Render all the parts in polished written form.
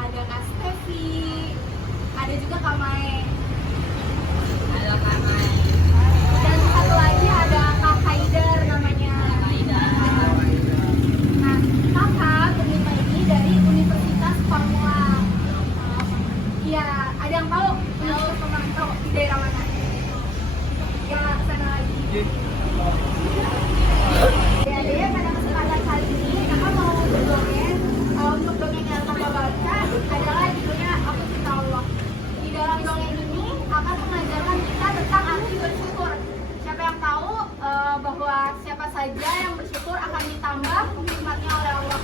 Ada Kak Stevi, ada juga Kak Mae. Halo Kak Mai. Dan satu lagi ada Kak Haidar namanya. Nah, kakak berlima ini dari Universitas Pamulang. Iya, ada yang tahu Universitas Pamulang tahu di daerah mana? Ya, sana lagi. Ya, pada kesempatan kali ini kakak mau berdongeng. Untuk dongeng yang kakak baca adalah judulnya Aku Cinta Allah. Di dalam dongeng ini akan mengajarkan kita tentang arti bersyukur. Siapa yang tahu bahwa siapa saja yang bersyukur akan ditambah nikmatnya oleh Allah.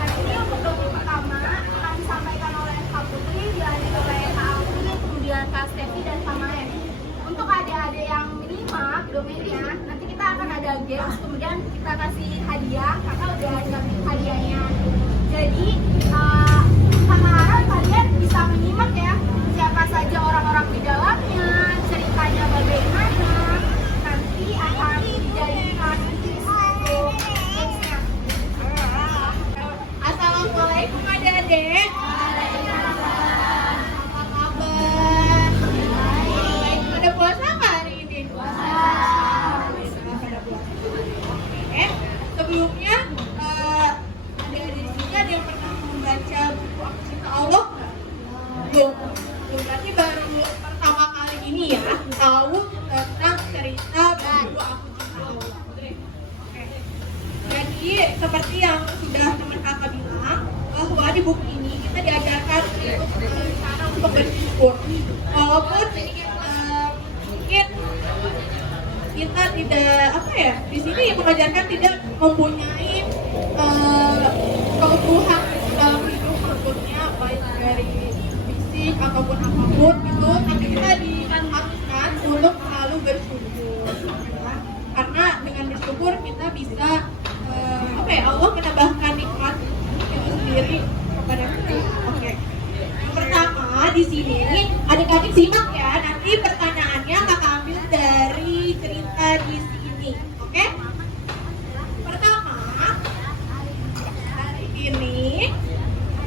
Dan ini untuk dongeng pertama akan disampaikan oleh Kak Putri, dilanjut oleh Kak Afri, kemudian Kak Stevi dan Kak Mae. Untuk adik-adik yang menyimak dongengnya, nanti kita akan ada games, kemudian kita kasih hadiah. Kakak udah siapin hadiahnya. Jadi, sama harap kalian bisa menyimak ya siapa saja orang-orang di dalamnya, ceritanya bagaimana, nanti akan dijadikan untuk gamesnya. Assalamualaikum adik-adik. Apa kabar? Baik. Pada puasa nggak hari ini? Pada puasa. Oke. Sebelumnya adik-adik di sini ada yang pernah membaca buku Aku Cinta Allah? Belum. Berarti baru pertama kali ini ya tahu tentang cerita buku Aku Cinta Allah. Oke. Jadi seperti yang sudah teman kakak bilang, bahwa di buku ini kita diajarkan cara untuk bersyukur. Walaupun mungkin kita tidak di sini mengajarkan tidak mempunyai kebutuhan dalam hidup, maksudnya baik dari fisik ataupun apapun gitu, tapi kita diharuskan untuk selalu bersyukur, karena dengan bersyukur kita bisa Allah menambahkan nikmat itu sendiri kepada kita. Oke. Yang pertama di sini adik-adik simak ya, nanti pertanyaannya kakak ambil dari cerita di sini. Oke? Pertama, hari ini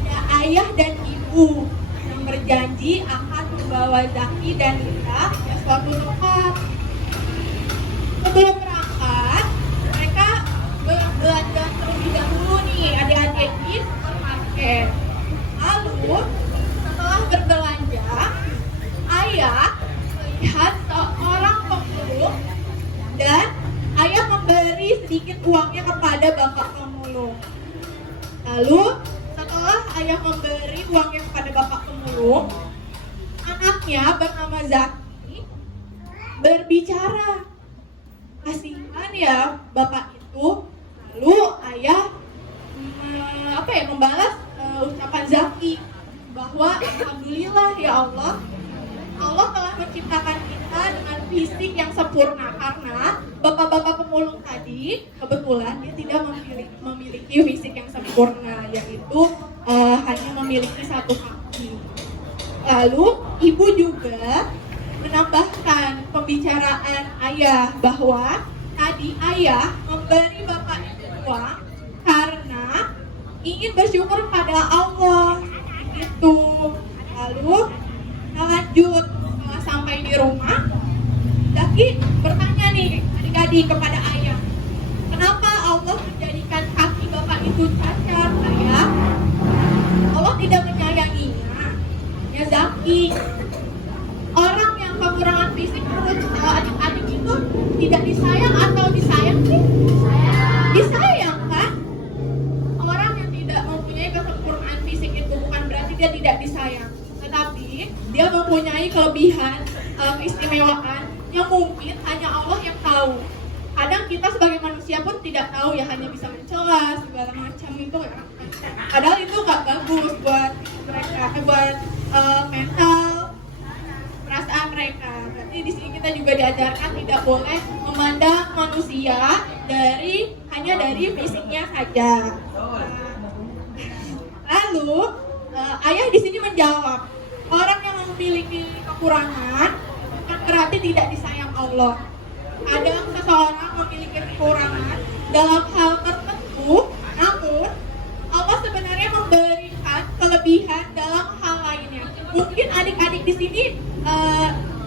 ada ayah dan ibu yang berjanji akan membawa Zaki dan Lisa ke suatu tempat. Sebelum berangkat, mereka belanja terlebih dahulu nih adik-adik di supermarket. Lalu setelah berbelanja, ayah melihat seorang pemulung dan ayah memberi sedikit uangnya kepada bapak pemulung. Lalu setelah ayah memberi uangnya kepada bapak pemulung, anaknya bernama Zaki berbicara. Kasihan ya bapak itu. Lalu ayah membalas ucapan Zaki bahwa alhamdulillah ya Allah telah menciptakan kita dengan fisik yang sempurna, karena bapak-bapak pemulung tadi kebetulan dia tidak memiliki fisik yang sempurna, yaitu hanya memiliki satu kaki. Lalu ibu juga menambahkan pembicaraan ayah bahwa tadi ayah memberi bapak itu uang karena ingin bersyukur pada Allah gitu. Lalu lanjut, setelah sampai di rumah, Zaki bertanya nih adik-adik kepada ayah, kenapa Allah menjadikan kaki bapak itu cacat? Ayah, Allah tidak menyayanginya. Ya Zaki, orang yang kekurangan fisik menurut adik-adik itu tidak disayang atau disayang sih? Disayang kan? Orang yang tidak mempunyai kesempurnaan fisik itu bukan berarti dia tidak disayang, tetapi dia mempunyai kelebihan, keistimewaan yang mungkin hanya Allah yang tahu. Kadang kita sebagai manusia pun tidak tahu ya, hanya bisa mencela segala macam itu ya. Padahal itu gak bagus buat buat mental perasaan mereka. Berarti di sini kita juga diajarkan tidak boleh memandang manusia hanya dari fisiknya saja. Lalu ayah di sini menjawab, orang yang memiliki kekurangan bukan berarti tidak disayang Allah. Kadang seseorang memiliki kekurangan dalam hal tertentu, namun Allah sebenarnya memberikan kelebihan dalam hal lainnya. Mungkin adik-adik di sini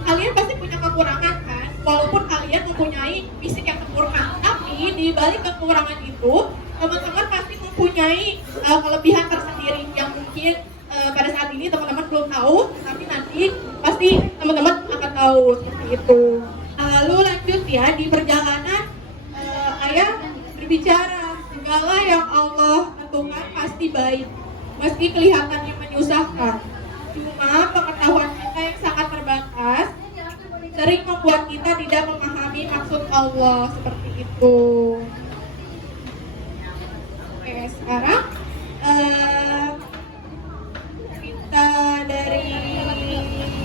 kalian pasti punya kekurangan kan, walaupun kalian mempunyai fisik yang sempurna, tapi di balik kekurangan itu teman-teman pasti mempunyai kelebihan tersendiri yang mungkin pada saat ini teman-teman belum tahu, tapi nanti pasti teman-teman akan tahu seperti itu. Lalu lanjut ya, di perjalanan ayah berbicara, segala yang Allah tentukan pasti baik, meski kelihatannya menyusahkan. Cuma pengetahuan kita yang sangat terbatas sering membuat kita tidak memahami maksud Allah seperti itu. Oke, sekarang kita dari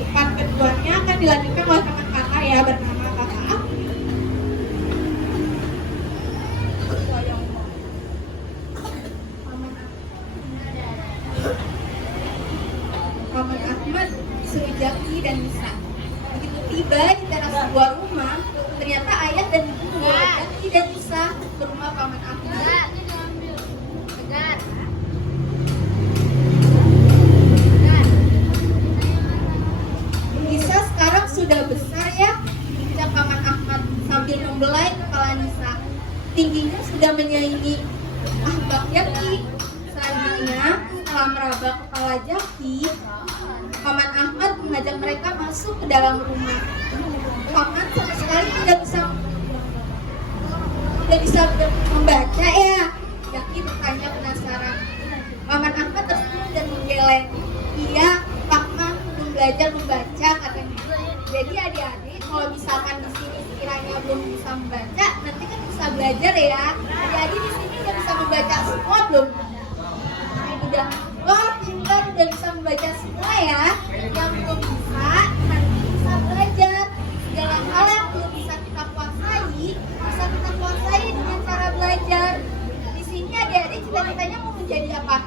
part keduanya akan dilanjutkan oleh teman kakak ya, bernama kakak. Paman Ahmad disuruh Jaki dan Nisa. Begitu tiba di teras sebuah rumah, ternyata ayah dan ibu Jaki dan Nisa ke rumah Paman Ahmad. Nisa sekarang sudah besar ya, ucap Paman Ahmad sambil membelai kepala Nisa. Tingginya sudah menyaingi Ahmad Jaki. Selanjutnya, setelah meraba kepala Jaki, Paman Ahmad mengajak mereka masuk ke dalam rumah. Paman sama sekali tidak bisa membaca ya? Jaki bertanya penasaran. Paman Ahmad tersenyum dan menggeleng. Iya, Paman belum belajar membaca katanya. Jadi adik-adik kalau misalkan di sini sekiranya belum bisa membaca, nanti kan bisa belajar ya. Adik-adik di sini udah bisa membaca semua belum? Udah, wah pintar, udah bisa membaca semua ya. Yang belum bisa, nanti bisa belajar. Segala hal yang belum bisa kita kuasai, bisa kita kuasai dengan cara belajar. Di sini adik-adik cita-citanya mau menjadi apa?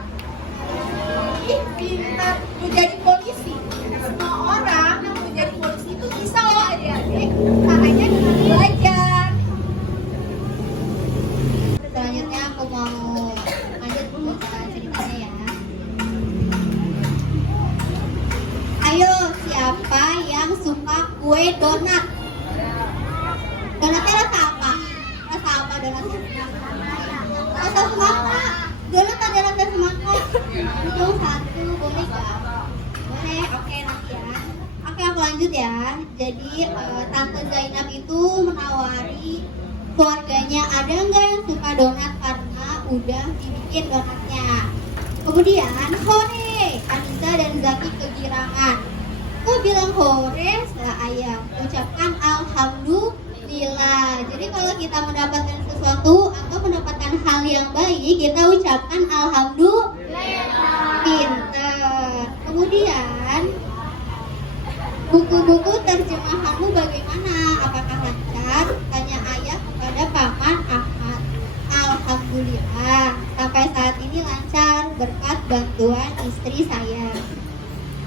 Ih, pintar, menjadi polisi. Semua orang yang menjadi polisi itu bisa loh adik-adik. Caranya dengan belajar. Selanjutnya aku mau lanjut membaca ceritanya ya. Ayo, siapa yang suka kue donat? Donatnya rasa apa? Rasa apa donatnya? Rasa semangka. Donat ada rasa semangka. Itu satu, boleh gak? Boleh, oke nanti ya. Oke, aku lanjut ya. Jadi Tante Zainab itu menawari keluarganya, ada nggak yang suka donat, karena udah dibikin donatnya. Kemudian hore, Anissa dan Zaki kegirangan. Kok bilang hore? Setelah ayam ucapkan alhamdulillah. Jadi kalau kita mendapatkan sesuatu atau mendapatkan hal yang baik, kita ucapkan alhamdulillah. Pintar. Kemudian buku-buku terjemahanmu bagaimana? Apakah lancar? Tanya ayah kepada Paman Ahmad. Alhamdulillah, sampai saat ini lancar berkat bantuan istri saya.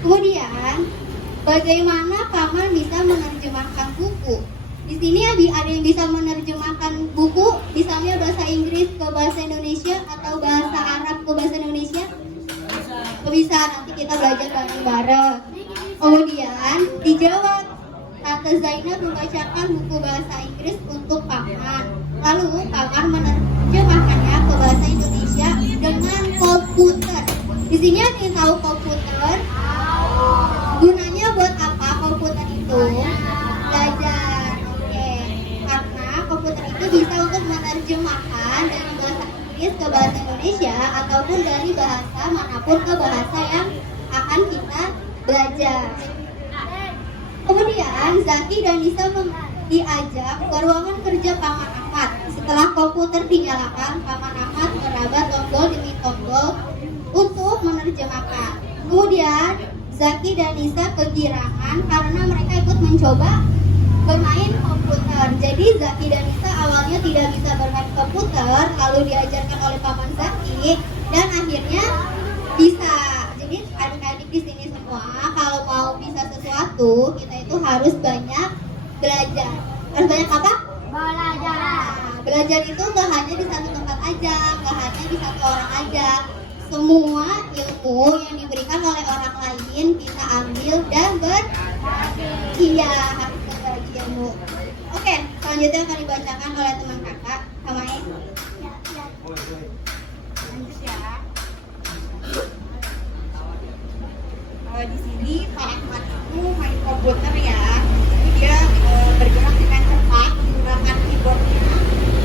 Kemudian, bagaimana Paman bisa menerjemahkan buku? Di sini ada yang bisa menerjemahkan buku, misalnya bahasa Inggris ke bahasa Indonesia atau bahasa Arab ke bahasa Indonesia? Bisa, nanti kita belajar bareng-bareng. Kemudian dijawab, Tante Zainab membacakan buku bahasa Inggris untuk Paman. Lalu Paman menerjemahkannya ke bahasa Indonesia dengan komputer. Di sini ada yang tahu komputer? Gunanya buat apa komputer itu? Belajar. Oke. Karena komputer itu bisa untuk menerjemahkan dari bahasa Inggris ke bahasa Indonesia ataupun dari bahasa manapun ke bahasa yang akan kita belajar. Kemudian Zaki dan Nisa diajak ke ruangan kerja Paman Ahmad. Setelah komputer dinyalakan, Paman Ahmad meraba tombol demi tombol untuk menerjemahkan. Kemudian Zaki dan Nisa kegirangan karena mereka ikut mencoba bermain komputer. Jadi Zaki dan Nisa awalnya tidak bisa bermain komputer, lalu diajarkan oleh paman Zaki dan akhirnya bisa. Jadi adik-adik di sini semua kalau mau bisa sesuatu kita itu harus banyak belajar. Harus banyak apa? Belajar. Belajar itu nggak hanya di satu tempat aja, nggak hanya di satu orang aja. Semua ilmu yang diberikan oleh orang lain kita ambil dan berbagi. Harus berbagi ilmu. Oke, selanjutnya akan dibacakan oleh teman kakak, Kamai. Lanjut ya. Di sini Pak Ahmad itu main komputer ya. Jadi dia bergerak dengan cepat menggunakan keyboardnya.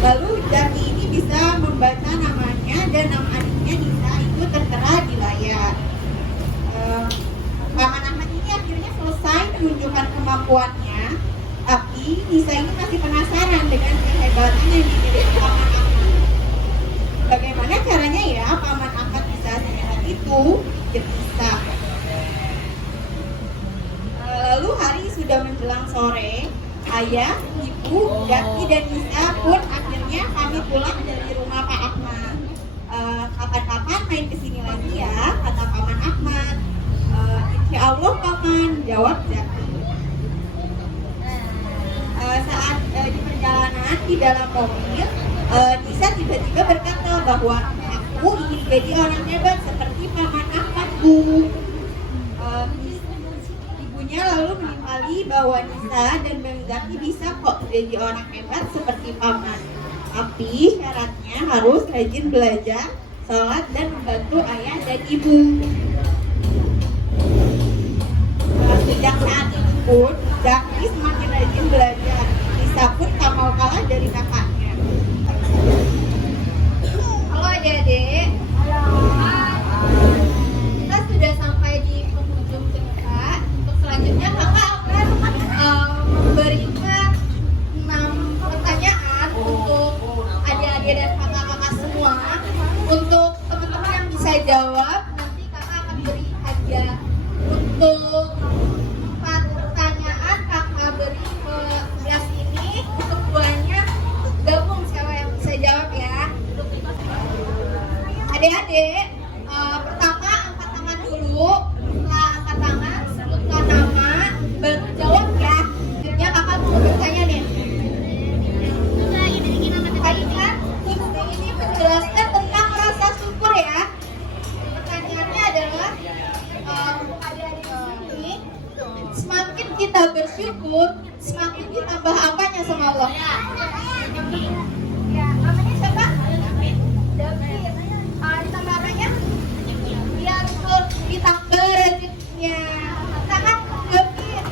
Lalu Zaki ini bisa membaca namanya dan nama adiknya Nisa itu tertera di layar. Paman Ahmad ini akhirnya selesai menunjukkan kemampuannya, tapi Nisa ini masih penasaran dengan kehebatan yang dimiliki Paman Ahmad. Bagaimana caranya ya Paman Ahmad bisa sehebat itu? Bisa. Lalu hari sudah menjelang sore, ayah, ibu, Zaki dan Nisa pun akhirnya pamit pulang dari rumah Pak Ahmad. Kapan-kapan main kesini lagi ya, kata Paman Ahmad. Insya Allah Paman, jawab Zaki. Saat di perjalanan di dalam mobil, Nisa tiba-tiba berkata bahwa aku ingin jadi orang hebat seperti Paman Ahmad, Bu. Ibunya lalu menimpali bahwa Nisa dan Bang Zaki bisa kok jadi orang hebat seperti Paman. Tapi syaratnya harus rajin belajar, sholat, dan membantu ayah dan ibu. Sejak saat itu pun, Zaki semakin rajin belajar. Nisa pun tak mau kalah dari kakaknya. Halo adik-adik. Kita sudah sampai di penghujung cerita. Untuk selanjutnya kakak akan memberikan 6 pertanyaan untuk adik-adik dan kakak-kakak semua. Untuk teman-teman yang bisa jawab, nanti kakak akan beri hadiah. Untuk 4 pertanyaan kakak beri ke sebelah sini. Untuk duanya gabung siapa yang bisa jawab ya. Adik-adik, pertama angkat tangan dulu. Setelah angkat tangan, sebutkan nama, baru jawab ya. Selanjutnya kakak mau bertanya nih. Kalian ini menjelaskan tentang rasa syukur ya. Pertanyaannya adalah, adik-adik ini semakin kita bersyukur, semakin ditambah apanya sama Allah? Ya, namanya siapa? David. Ditambah apanya? Biar ditambah rezekinya. Tangan David.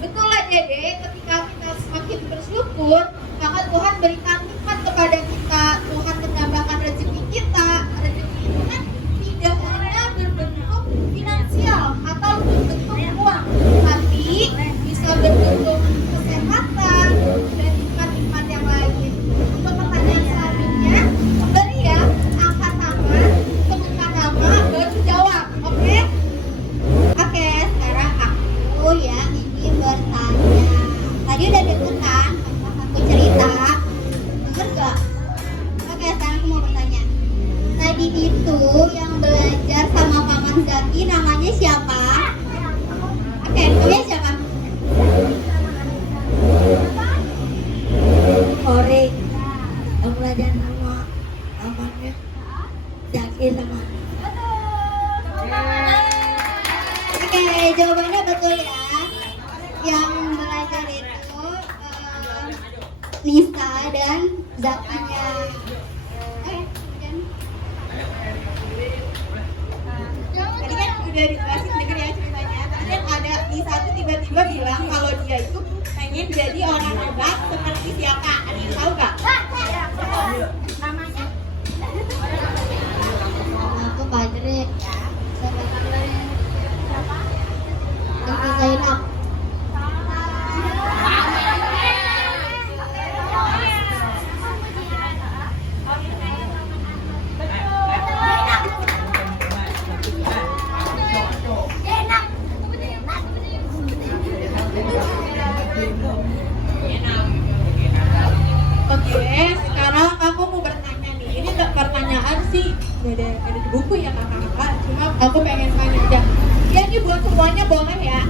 Betul lah Dede, ketika kita semakin bersyukur, maka Tuhan berikan nikmat kepada kita. Tuhan menambahkan rezeki kita. Rezeki itu kan tidak hanya berbentuk finansial atau berbentuk uang, tapi bisa berbentuk kesehatan dan nikmat-nikmat yang lain. Untuk pertanyaan selanjutnya, beri ya, angkat tangan, sebutkan nama, baru jawab, oke? Oke, sekarang aku yang ini bertanya. Tadi udah denger kan pas aku cerita? Denger gak? Oke, sekarang aku mau bertanya. Tadi itu yang belajar sama Paman Zaki namanya siapa? Oke, namanya siapa? Kori yang belajar sama pamannya Zaki sama Oke, jawabannya betul ya. Yang belajar itu Nisa dan Zakinya. Tadi kan udah dijelasin, denger ya ceritanya. Tadi kan ada Nisa tuh tiba-tiba bilang kalau dia itu pengen jadi orang hebat seperti siapa? Ada yang tahu gak? Namanya? Aku Padre. Siapa? Tante Zainab. boleh ya.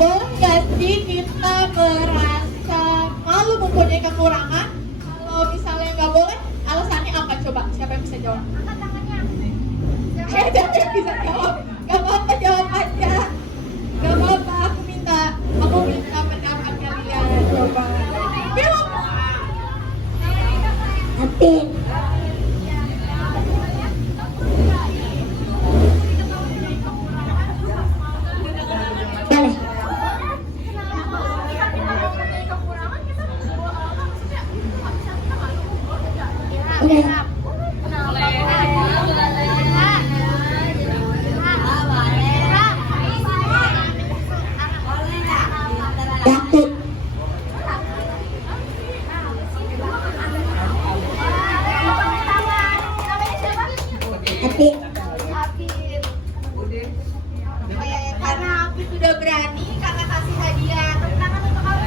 Boleh nggak sih kita merasa malu mempunyai kekurangan? Kalau misalnya nggak boleh, alasannya apa? Coba, siapa yang bisa jawab? Angkat tangannya. Siapa yang bisa jawab? Gak apa-apa, jawab aja. Gak apa-apa, aku minta pendapat kalian. Coba. Belum. Atin. Boleh. Udah. Yakut. Atin. Karena aku sudah berani, kakak kasih hadiah. Tepuk tangan untuk aku.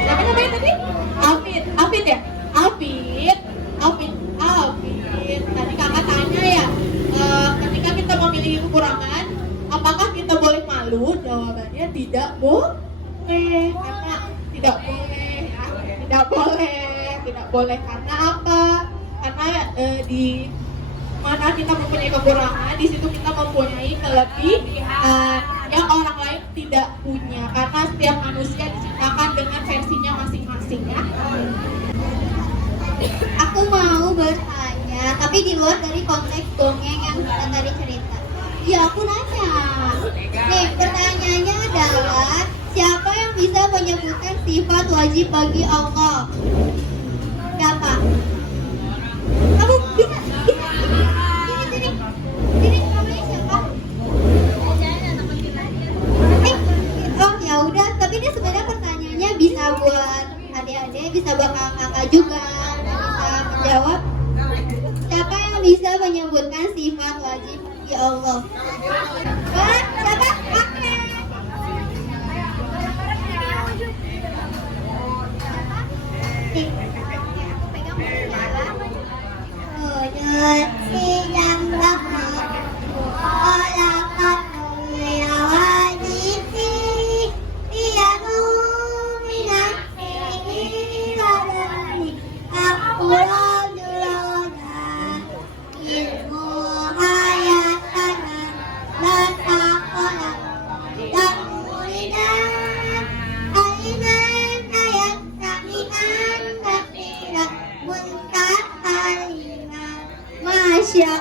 Siapa namanya tadi? Alvin ya? Alvin. Tadi kakak tanya ya, ketika kita memiliki kekurangan, apakah kita boleh malu? Jawabannya tidak boleh. Karena tidak boleh. Karena apa? Karena di mana kita mempunyai kekurangan, di situ kita mempunyai kelebihan yang orang lain tidak punya. Karena setiap manusia diciptakan dengan versinya masing-masing ya. Aku mau bertanya, tapi di luar dari konteks dongeng yang kita tadi cerita. Ya aku nanya. Nih pertanyaannya adalah siapa yang bisa menyebutkan sifat wajib bagi Allah? Siapa? Kamu bisa? Sini namanya siapa? Oh ya udah, tapi ini sebenarnya pertanyaannya bisa buat adik-adik, bisa buat kakak juga. Bisa menjawab. Siapa yang bisa menyebutkan sifat wajib bagi Allah? Siapa? Oke. Masya